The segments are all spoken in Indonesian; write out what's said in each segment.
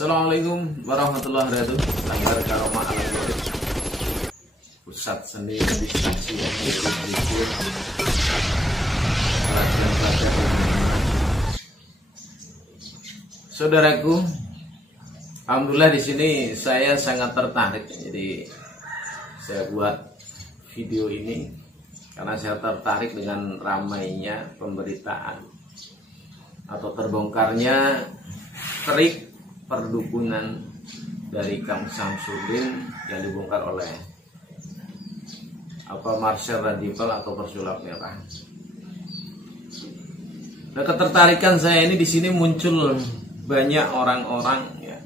Assalamualaikum warahmatullahi wabarakatuh. Langgar Karomah Pusat Seni Distraksi yang saudaraku, alhamdulillah di sini saya sangat tertarik. Jadi saya buat video ini karena saya tertarik dengan ramainya pemberitaan atau terbongkarnya trik perdukunan dari Kang Samsudin yang dibongkar oleh Marcel Radipal atau Persulap Merah. Nah, ketertarikan saya ini di sini muncul banyak orang-orang ya,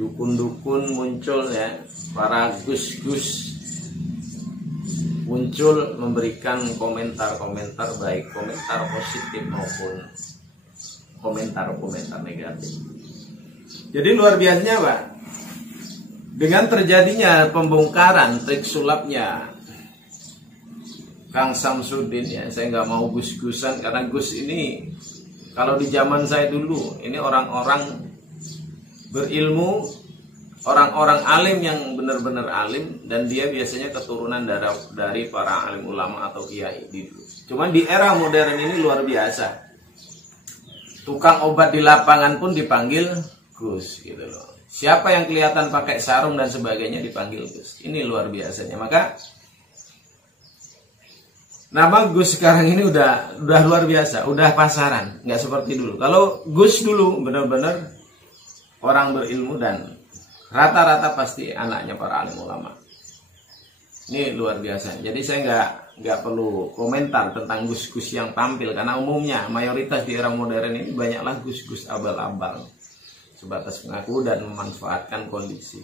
dukun-dukun muncul ya, para gus-gus muncul memberikan komentar-komentar, baik komentar positif maupun komentar-komentar negatif. Jadi luar biasanya Pak, dengan terjadinya pembongkaran trik sulapnya Kang Samsudin ya, saya nggak mau gus-gusan karena gus ini kalau di zaman saya dulu ini orang-orang berilmu, orang-orang alim yang benar-benar alim, dan dia biasanya keturunan dari para alim ulama atau kiai dulu. Cuman di era modern ini luar biasa, tukang obat di lapangan pun dipanggil Gus gitu loh. Siapa yang kelihatan pakai sarung dan sebagainya dipanggil Gus. Ini luar biasanya. Maka nama Gus sekarang ini udah luar biasa, udah pasaran, nggak seperti dulu. Kalau Gus dulu benar-benar orang berilmu dan rata-rata pasti anaknya para alim ulama. Ini luar biasa. Jadi saya nggak perlu komentar tentang gus-gus yang tampil karena umumnya mayoritas di era modern ini banyaklah gus-gus abal-abal, sebatas mengaku dan memanfaatkan kondisi.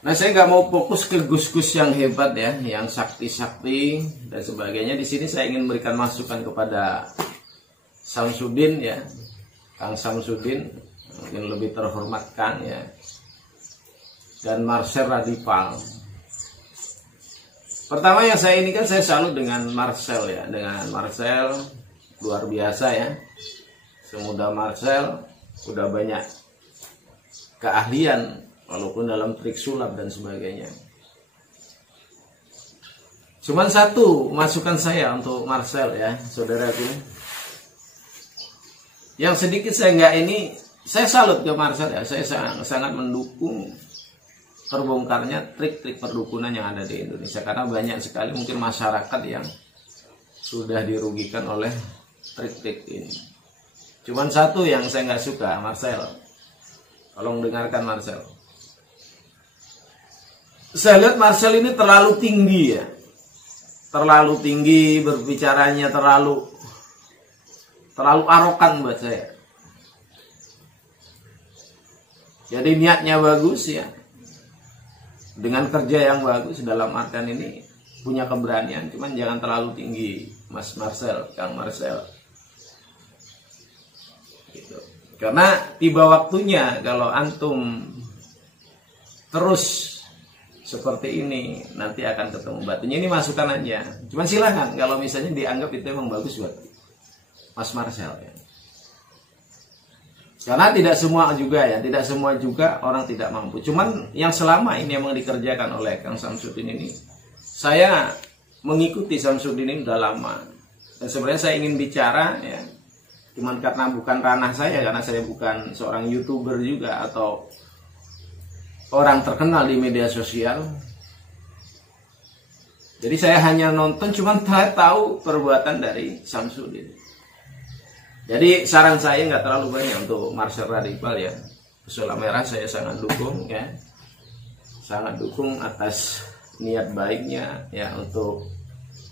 Nah, saya nggak mau fokus ke gus-gus yang hebat ya, yang sakti-sakti dan sebagainya. Di sini saya ingin memberikan masukan kepada Samsudin ya, Kang Samsudin mungkin lebih terhormatkan ya, dan Marcel Radipal. Pertama yang saya ini kan saya salut dengan Marcel ya, dengan Marcel luar biasa ya, semudah Marcel udah banyak keahlian walaupun dalam trik sulap dan sebagainya. Cuman satu masukan saya untuk Marcel ya, saudaraku, yang sedikit saya nggak ini, saya salut ke Marcel ya, saya sangat mendukung terbongkarnya trik-trik perdukunan yang ada di Indonesia karena banyak sekali mungkin masyarakat yang sudah dirugikan oleh trik-trik ini. Cuman satu yang saya nggak suka, Marcel, tolong dengarkan Marcel. Saya lihat Marcel ini terlalu tinggi ya, terlalu tinggi berbicaranya, terlalu arogan buat saya. Jadi niatnya bagus ya, dengan kerja yang bagus dalam artian ini punya keberanian, cuman jangan terlalu tinggi, Mas Marcel, Kang Marcel. Gitu. Karena tiba waktunya kalau antum terus seperti ini nanti akan ketemu batunya. Ini masukan aja. Cuman silahkan kalau misalnya dianggap itu emang bagus buat Mas Marcel ya. Karena tidak semua juga orang tidak mampu. Cuman yang selama ini memang dikerjakan oleh Kang Samsudin ini, saya mengikuti Samsudin ini udah lama. Dan sebenarnya saya ingin bicara ya, cuman karena bukan ranah saya, karena saya bukan seorang YouTuber juga atau orang terkenal di media sosial. Jadi saya hanya nonton, cuman saya tahu perbuatan dari Samsudin. Jadi saran saya nggak terlalu banyak untuk Marcel Radipal ya. Persulap Merah saya sangat dukung ya, sangat dukung atas niat baiknya ya untuk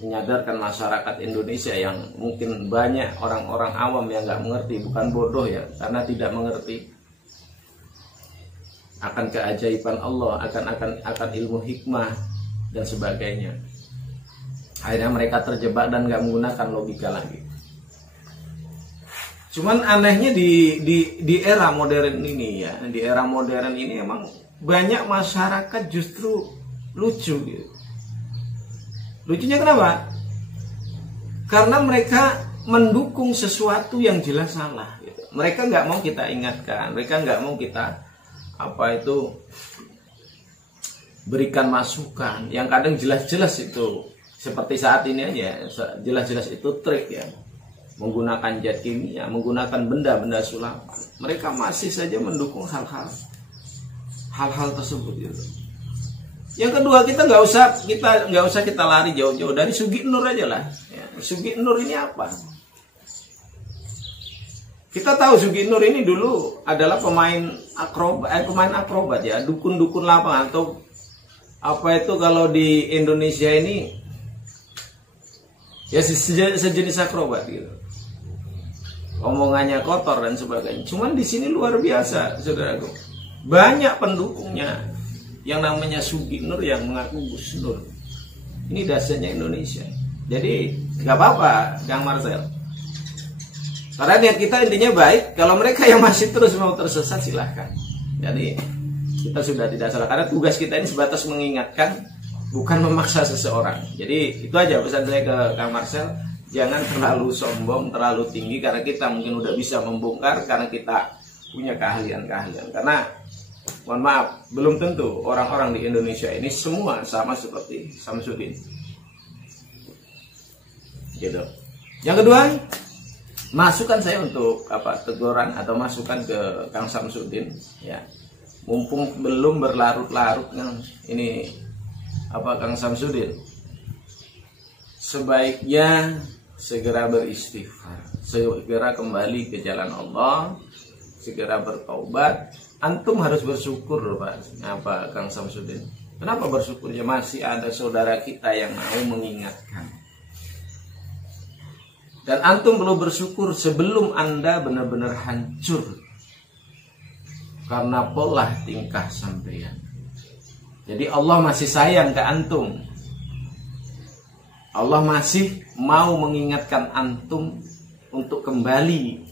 menyadarkan masyarakat Indonesia yang mungkin banyak orang-orang awam yang nggak mengerti, bukan bodoh ya, karena tidak mengerti akan keajaiban Allah, akan ilmu hikmah dan sebagainya. Akhirnya mereka terjebak dan nggak menggunakan logika lagi. Cuman anehnya di era modern ini ya, di era modern ini emang banyak masyarakat justru lucu gitu. Lucunya kenapa? Karena mereka mendukung sesuatu yang jelas salah gitu. mereka nggak mau kita ingatkan, mereka nggak mau kita berikan masukan yang kadang jelas-jelas itu seperti saat ini aja, jelas-jelas itu trik ya, menggunakan zat kimia, menggunakan benda-benda sulapan. Mereka masih saja mendukung hal-hal tersebut gitu. Yang kedua, kita nggak usah kita lari jauh-jauh dari Sugi Nur aja lah. Ya, Sugi Nur ini apa? Kita tahu Sugi Nur ini dulu adalah pemain akrobat ya, dukun-dukun lapangan atau kalau di Indonesia ini ya sejenis akrobat gitu. Omongannya kotor dan sebagainya. Cuman di sini luar biasa, saudaraku. Banyak pendukungnya yang namanya Sugi Nur yang mengaku Gus Nur. Ini dasarnya Indonesia. Jadi nggak apa-apa, Kang Marcel. Karena niat kita intinya baik. Kalau mereka yang masih terus mau tersesat, silahkan. Jadi kita sudah tidak salah. Karena tugas kita ini sebatas mengingatkan, bukan memaksa seseorang. Jadi itu aja pesan saya ke Kang Marcel. Jangan terlalu sombong, terlalu tinggi. Karena kita mungkin udah bisa membongkar. Karena kita punya keahlian-keahlian. Karena mohon maaf, belum tentu orang-orang di Indonesia ini semua sama seperti Samsudin. Gitu. Yang kedua, masukan saya untuk teguran atau masukan ke Kang Samsudin ya. Mumpung belum berlarut-larut ini Kang Samsudin. Sebaiknya segera beristighfar, segera kembali ke jalan Allah, segera bertaubat. Antum harus bersyukur loh Pak Kang Samsudin. Kenapa bersyukurnya? Masih ada saudara kita yang mau mengingatkan. Dan antum perlu bersyukur sebelum Anda benar-benar hancur karena pola tingkah sampeyan. Jadi Allah masih sayang ke antum. Allah masih mau mengingatkan antum untuk kembali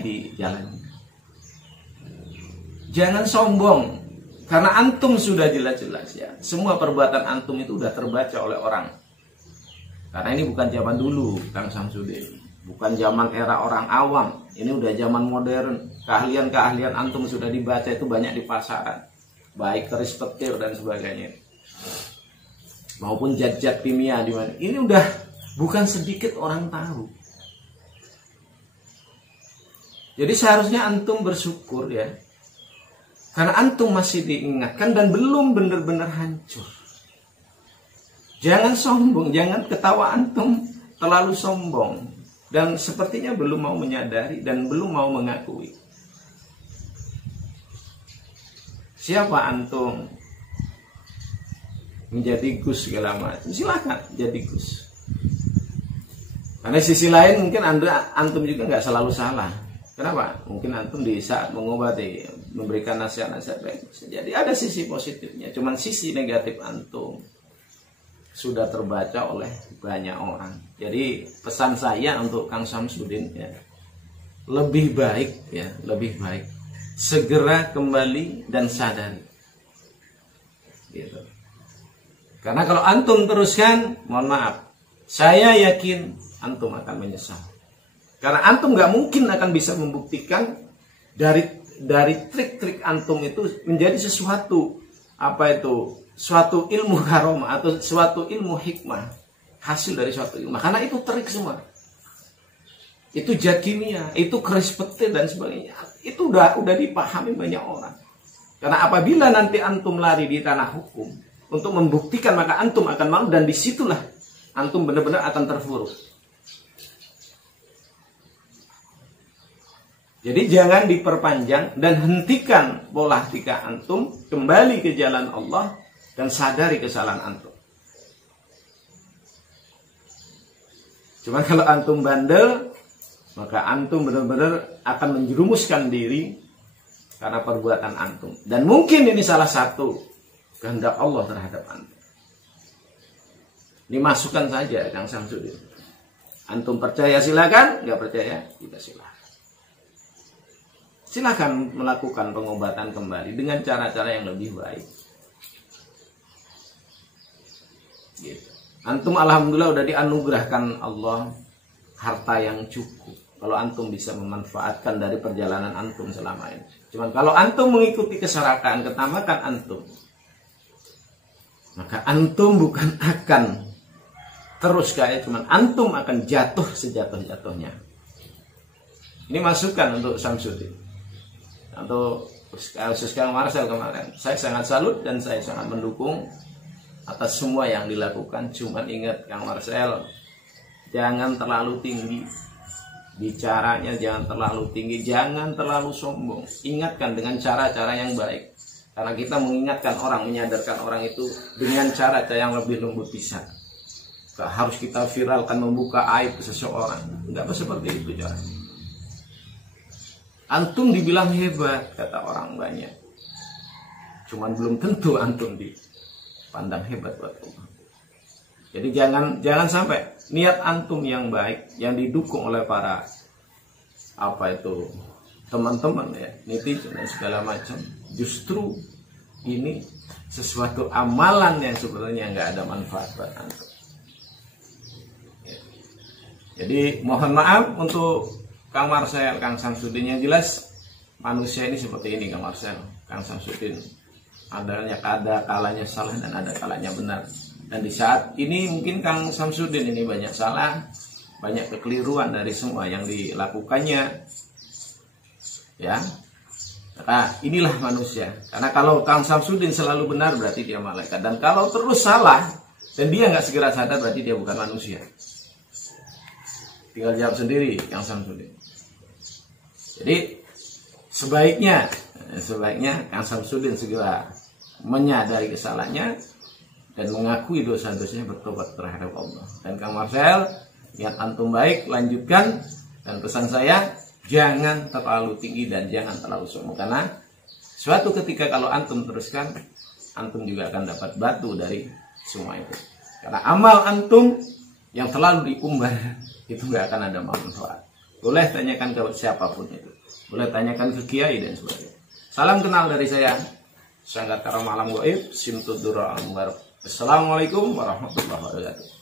di jalan. Jangan sombong, karena antum sudah jelas-jelas ya. Semua perbuatan antum itu sudah terbaca oleh orang. Karena ini bukan zaman dulu, Kang Samsudin. Bukan zaman era orang awam. Ini udah zaman modern. Keahlian-keahlian antum sudah dibaca itu banyak di pasaran. Baik keris petir dan sebagainya. Maupun zat-zat kimia di mana. Ini udah bukan sedikit orang tahu. Jadi seharusnya antum bersyukur ya. Karena antum masih diingatkan dan belum benar-benar hancur. Jangan sombong, jangan ketawa antum terlalu sombong. Dan sepertinya belum mau menyadari dan belum mau mengakui. Siapa antum menjadi Gus segala macam? Silakan jadi Gus. Karena sisi lain mungkin antum juga nggak selalu salah. Kenapa? Mungkin antum di saat mengobati, memberikan nasihat-nasihat baik. Jadi ada sisi positifnya. Cuman sisi negatif antum sudah terbaca oleh banyak orang. Jadi pesan saya untuk Kang Samsudin ya, lebih baik segera kembali dan sadari. Gitu. Karena kalau antum teruskan, mohon maaf, saya yakin antum akan menyesal. Karena antum nggak mungkin akan bisa membuktikan dari trik-trik antum itu menjadi sesuatu suatu ilmu karomah atau suatu ilmu hikmah, hasil dari suatu ilmu. Karena itu trik semua. Itu zat kimia, itu keris petir dan sebagainya. Itu udah dipahami banyak orang. Karena apabila nanti antum lari di tanah hukum untuk membuktikan, maka antum akan malu dan disitulah antum benar-benar akan terpuruk. Jadi jangan diperpanjang dan hentikan pola tika antum, kembali ke jalan Allah dan sadari kesalahan antum. Cuma kalau antum bandel, maka antum benar-benar akan menjerumuskan diri karena perbuatan antum. Dan mungkin ini salah satu kehendak Allah terhadap antum. Dimasukkan saja Kang Samsudin. Antum percaya silakan, nggak percaya tidak silakan. Silakan melakukan pengobatan kembali dengan cara-cara yang lebih baik. Gitu. Antum alhamdulillah udah dianugerahkan Allah harta yang cukup. kalau antum bisa memanfaatkan dari perjalanan antum selama ini. Cuman kalau antum mengikuti keserakaan, ketamakan antum, maka antum bukan akan terus kayak, cuman antum akan jatuh sejatuh-jatuhnya. Ini masukan untuk Samsudin, untuk khusus Kang Marcel kemarin. Saya sangat salut dan saya sangat mendukung atas semua yang dilakukan. Cuman ingat Kang Marcel, jangan terlalu tinggi bicaranya, jangan terlalu tinggi, jangan terlalu sombong. Ingatkan dengan cara-cara yang baik. Karena kita mengingatkan orang, menyadarkan orang itu dengan cara yang lebih lembut bisa. Gak harus kita viralkan, membuka aib seseorang. Enggak seperti itu cara. Antum dibilang hebat, kata orang banyak. Cuman belum tentu antum dipandang hebat buat Allah. Jadi jangan sampai niat antum yang baik, yang didukung oleh para teman-teman ya, netizen dan segala macam, justru ini sesuatu amalan yang sebenarnya nggak ada manfaat buat antum. Ya. Jadi mohon maaf untuk Kang Marcel, Kang Samsudin, yang jelas manusia ini seperti ini Kang Marcel, Kang Samsudin. Ada kalanya salah dan ada kalanya benar. Dan di saat ini mungkin Kang Samsudin ini banyak salah, banyak kekeliruan dari semua yang dilakukannya. Ya. Nah, inilah manusia. Karena kalau Kang Samsudin selalu benar berarti dia malaikat. Dan kalau terus salah dan dia nggak segera sadar berarti dia bukan manusia. Tinggal jawab sendiri Kang Samsudin. Jadi sebaiknya Kang Samsudin segera menyadari kesalahannya dan mengakui dosa-dosanya, bertobat terhadap Allah. Dan Kang Marcel, niat antum baik, lanjutkan. Dan pesan saya, jangan terlalu tinggi dan jangan terlalu sombong. Karena suatu ketika kalau antum teruskan, antum juga akan dapat batu dari semua itu. Karena amal antum yang terlalu diumbar itu gak akan ada manfaat. Boleh tanyakan ke siapapun itu. Boleh tanyakan ke kiai dan sebagainya. Salam kenal dari saya, Sanggar Karam Malam Goib, Simtud Dura Al-Mubarak. Assalamualaikum warahmatullahi wabarakatuh.